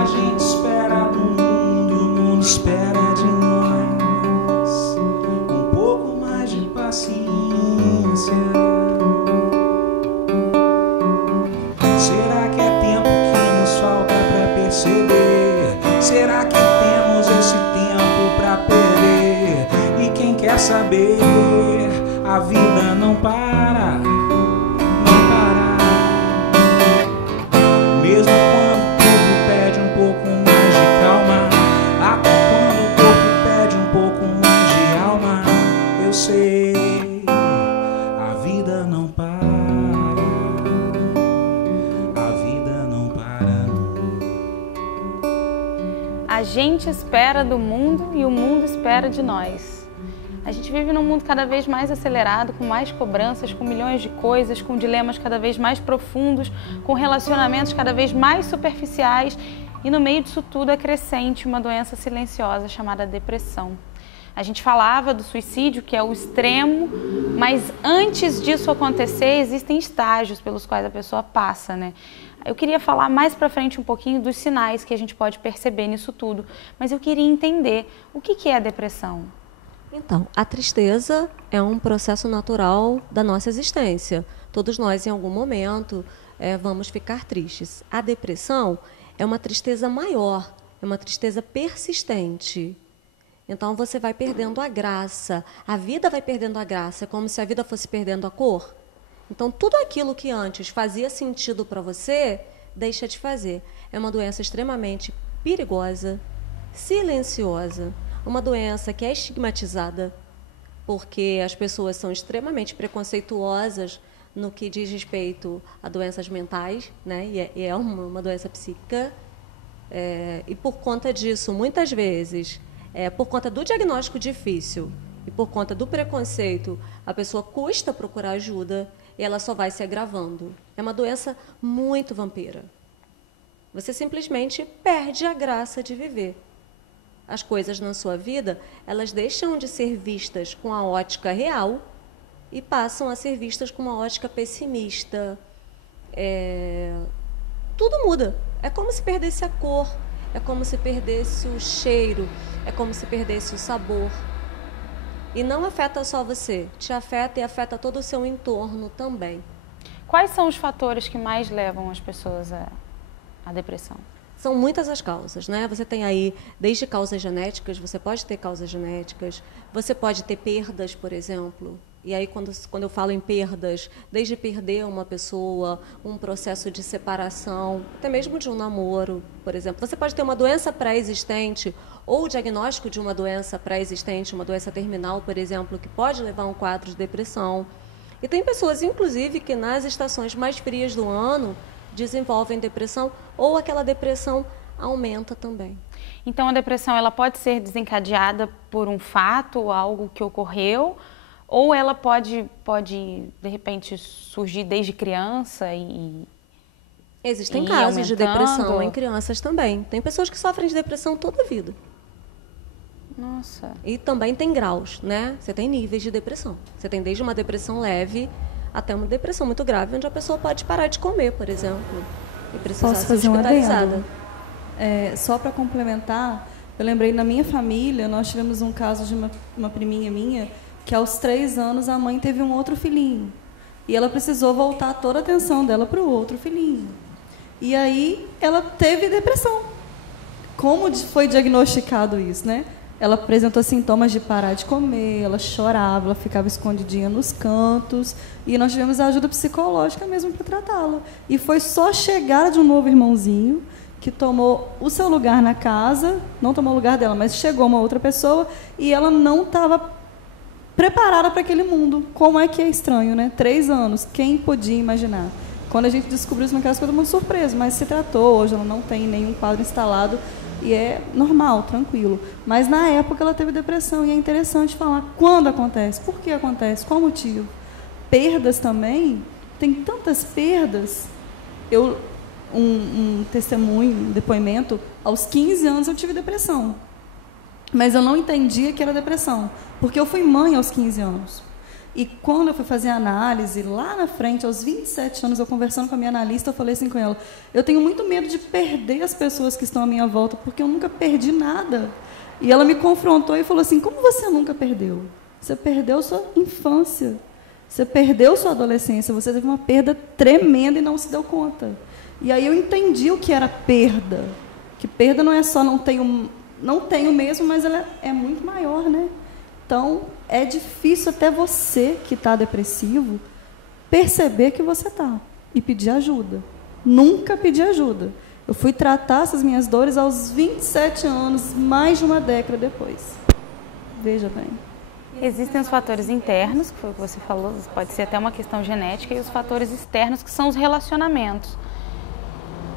A gente espera do mundo e o mundo espera de nós um pouco mais de paciência. Será que é tempo que nos falta pra perceber? Será que temos esse tempo pra perder? E quem quer saber, a vida não para, não para. Mesmo quando o corpo pede um pouco mais de calma, até quando o corpo pede um pouco mais de alma, eu sei, a vida não para. A gente espera do mundo e o mundo espera de nós. A gente vive num mundo cada vez mais acelerado, com mais cobranças, com milhões de coisas, com dilemas cada vez mais profundos, com relacionamentos cada vez mais superficiais e no meio disso tudo é crescente uma doença silenciosa chamada depressão. A gente falava do suicídio, que é o extremo, mas antes disso acontecer, existem estágios pelos quais a pessoa passa, né? Eu queria falar mais pra frente um pouquinho dos sinais que a gente pode perceber nisso tudo, mas eu queria entender o que é a depressão. Então, a tristeza é um processo natural da nossa existência. Todos nós, em algum momento, vamos ficar tristes. A depressão é uma tristeza maior, é uma tristeza persistente. Então, você vai perdendo a graça, a vida vai perdendo a graça, é como se a vida fosse perdendo a cor. Então, tudo aquilo que antes fazia sentido para você, deixa de fazer. É uma doença extremamente perigosa, silenciosa, uma doença que é estigmatizada, porque as pessoas são extremamente preconceituosas no que diz respeito a doenças mentais, né? E é uma doença psíquica. E por conta disso, muitas vezes, por conta do diagnóstico difícil e por conta do preconceito, a pessoa custa procurar ajuda e ela só vai se agravando. É uma doença muito vampira. Você simplesmente perde a graça de viver. As coisas na sua vida, elas deixam de ser vistas com a ótica real e passam a ser vistas com uma ótica pessimista. Tudo muda. É como se perdesse a cor, é como se perdesse o cheiro, é como se perdesse o sabor. E não afeta só você, te afeta e afeta todo o seu entorno também. Quais são os fatores que mais levam as pessoas à depressão? São muitas as causas, né? Você tem aí, desde causas genéticas, você pode ter causas genéticas, você pode ter perdas, por exemplo. E aí, quando eu falo em perdas, desde perder uma pessoa, um processo de separação, até mesmo de um namoro, por exemplo. Você pode ter uma doença pré-existente ou o diagnóstico de uma doença pré-existente, uma doença terminal, por exemplo, que pode levar a um quadro de depressão. E tem pessoas, inclusive, que nas estações mais frias do ano desenvolvem depressão ou aquela depressão aumenta também. Então, a depressão ela pode ser desencadeada por um fato, algo que ocorreu, ou ela pode de repente, surgir desde criança e existem casos de depressão em crianças também. Tem pessoas que sofrem de depressão toda a vida. Nossa. E também tem graus, né? Você tem níveis de depressão. Você tem desde uma depressão leve até uma depressão muito grave, onde a pessoa pode parar de comer, por exemplo, e precisar ser hospitalizada. Só para complementar, eu lembrei, na minha família, nós tivemos um caso de uma priminha minha, que aos 3 anos a mãe teve um outro filhinho. E ela precisou voltar toda a atenção dela para o outro filhinho. E aí ela teve depressão. Como foi diagnosticado isso, né? Ela apresentou sintomas de parar de comer, ela chorava, ela ficava escondidinha nos cantos. E nós tivemos a ajuda psicológica mesmo para tratá-la. E foi só a chegada de um novo irmãozinho que tomou o seu lugar na casa, não tomou o lugar dela, mas chegou uma outra pessoa e ela não estava preparada para aquele mundo. Como é que é estranho, né? 3 anos, quem podia imaginar? Quando a gente descobriu isso na casa, todo mundo surpreso, mas se tratou, hoje ela não tem nenhum quadro instalado e é normal, tranquilo. Mas na época ela teve depressão e é interessante falar quando acontece, por que acontece, qual o motivo. Perdas também, tem tantas perdas. Um testemunho, um depoimento, aos 15 anos eu tive depressão. Mas eu não entendia que era depressão, porque eu fui mãe aos 15 anos. E quando eu fui fazer a análise, lá na frente, aos 27 anos, eu conversando com a minha analista, eu falei assim com ela, eu tenho muito medo de perder as pessoas que estão à minha volta, porque eu nunca perdi nada. E ela me confrontou e falou assim, como você nunca perdeu? Você perdeu sua infância, você perdeu sua adolescência, você teve uma perda tremenda e não se deu conta. E aí eu entendi o que era perda, que perda não é só não tenho mesmo, mas ela é muito maior, né? Então, é difícil até você que está depressivo perceber que você está e pedir ajuda. Nunca pedi ajuda. Eu fui tratar essas minhas dores aos 27 anos, mais de uma década depois. Veja bem. Existem os fatores internos, que foi o que você falou, pode ser até uma questão genética, e os fatores externos, que são os relacionamentos.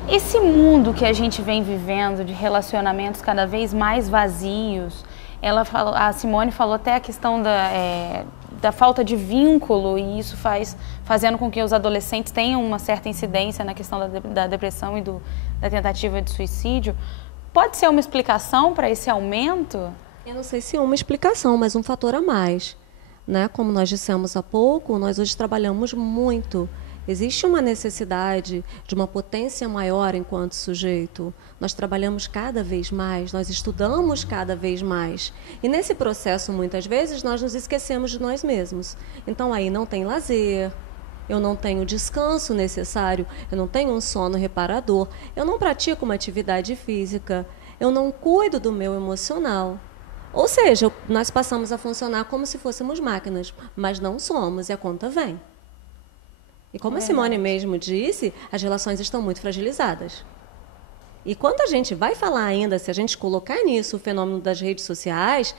Esse mundo que a gente vem vivendo de relacionamentos cada vez mais vazios, a Simone falou até a questão da falta de vínculo, e isso fazendo com que os adolescentes tenham uma certa incidência na questão da depressão e da tentativa de suicídio. Pode ser uma explicação para esse aumento? Eu não sei se é uma explicação, mas um fator a mais, né? Como nós dissemos há pouco, nós hoje trabalhamos muito. Existe uma necessidade de uma potência maior enquanto sujeito. Nós trabalhamos cada vez mais, nós estudamos cada vez mais. E nesse processo, muitas vezes, nós nos esquecemos de nós mesmos. Então, aí não tem lazer, eu não tenho o descanso necessário, eu não tenho um sono reparador, eu não pratico uma atividade física, eu não cuido do meu emocional. Ou seja, nós passamos a funcionar como se fôssemos máquinas, mas não somos, e a conta vem. E como a Simone mesmo disse, as relações estão muito fragilizadas. E quando a gente vai falar ainda, se a gente colocar nisso o fenômeno das redes sociais,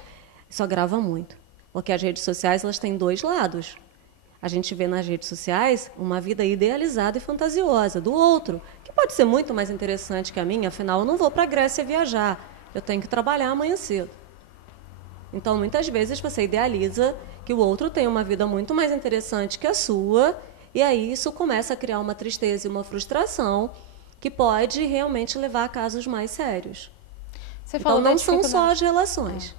isso agrava muito. Porque as redes sociais, elas têm dois lados. A gente vê nas redes sociais uma vida idealizada e fantasiosa do outro, que pode ser muito mais interessante que a minha, afinal eu não vou para a Grécia viajar, eu tenho que trabalhar amanhã cedo. Então, muitas vezes você idealiza que o outro tem uma vida muito mais interessante que a sua, e aí isso começa a criar uma tristeza e uma frustração que pode realmente levar a casos mais sérios. Então, não são só as relações.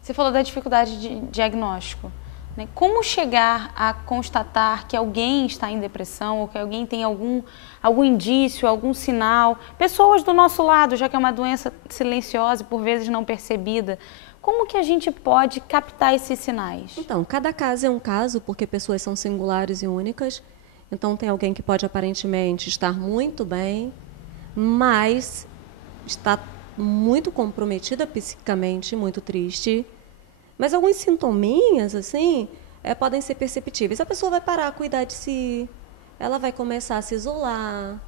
Você falou da dificuldade de diagnóstico. Né? Como chegar a constatar que alguém está em depressão ou que alguém tem algum indício, algum sinal? Pessoas do nosso lado, já que é uma doença silenciosa e por vezes não percebida. Como que a gente pode captar esses sinais? Então, cada caso é um caso, porque pessoas são singulares e únicas. Então, tem alguém que pode aparentemente estar muito bem, mas está muito comprometida psiquicamente, muito triste. Mas alguns sintominhas, assim, podem ser perceptíveis. A pessoa vai parar a cuidar de si, ela vai começar a se isolar,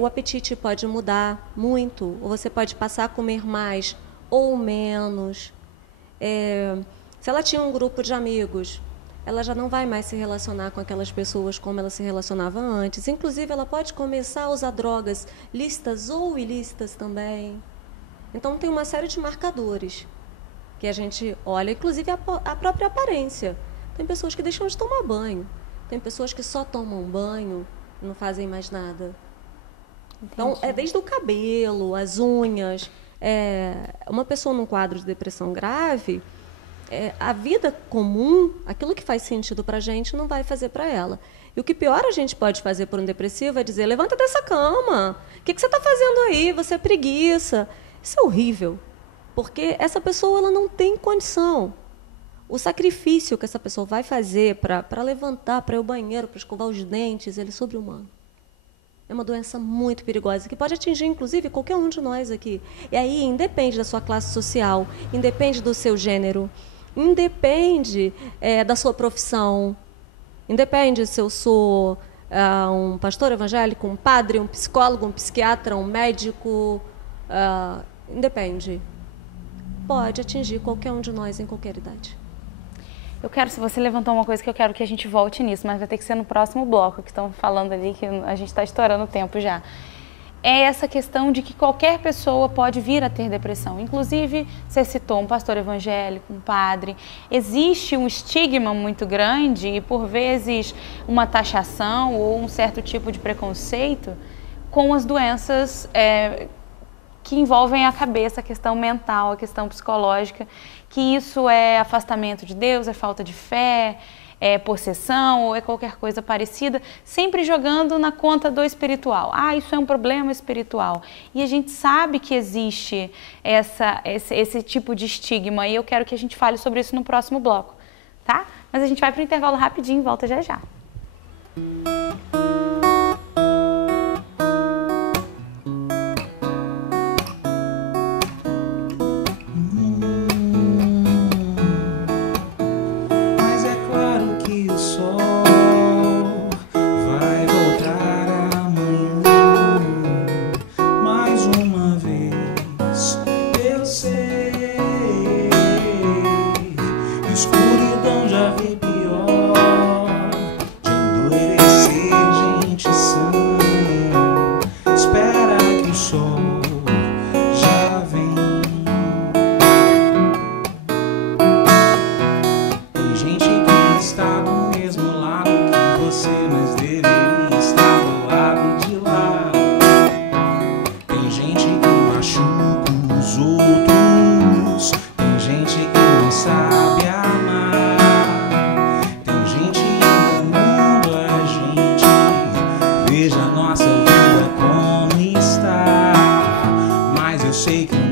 o apetite pode mudar muito, ou você pode passar a comer mais ou menos. Se ela tinha um grupo de amigos, ela já não vai mais se relacionar com aquelas pessoas como ela se relacionava antes. Inclusive, ela pode começar a usar drogas lícitas ou ilícitas também. Então, tem uma série de marcadores que a gente olha, inclusive a própria aparência. Tem pessoas que deixam de tomar banho, tem pessoas que só tomam banho e não fazem mais nada. Entendi. Então, desde o cabelo, as unhas. Uma pessoa num quadro de depressão grave, a vida comum, aquilo que faz sentido para a gente, não vai fazer para ela. E o que pior a gente pode fazer por um depressivo é dizer, levanta dessa cama, o que você está fazendo aí? Você é preguiça. Isso é horrível, porque essa pessoa ela não tem condição. O sacrifício que essa pessoa vai fazer para levantar, para ir ao banheiro, para escovar os dentes, ele é sobre-humano. É uma doença muito perigosa, que pode atingir, inclusive, qualquer um de nós aqui. E aí, independe da sua classe social, independe do seu gênero, independe da sua profissão, independe se eu sou um pastor evangélico, um padre, um psicólogo, um psiquiatra, um médico, independe. Pode atingir qualquer um de nós em qualquer idade. Se você levantou uma coisa que eu quero que a gente volte nisso, mas vai ter que ser no próximo bloco, que estão falando ali, que a gente está estourando o tempo já. É essa questão de que qualquer pessoa pode vir a ter depressão. Inclusive, você citou um pastor evangélico, um padre. Existe um estigma muito grande e, por vezes, uma taxação ou um certo tipo de preconceito com as doenças que envolvem a cabeça, a questão mental, a questão psicológica, que isso é afastamento de Deus, é falta de fé, é possessão ou é qualquer coisa parecida, sempre jogando na conta do espiritual. Ah, isso é um problema espiritual. E a gente sabe que existe esse tipo de estigma e eu quero que a gente fale sobre isso no próximo bloco, tá? Mas a gente vai para o intervalo rapidinho e volta já já. Veja a nossa vida como está, mas eu sei que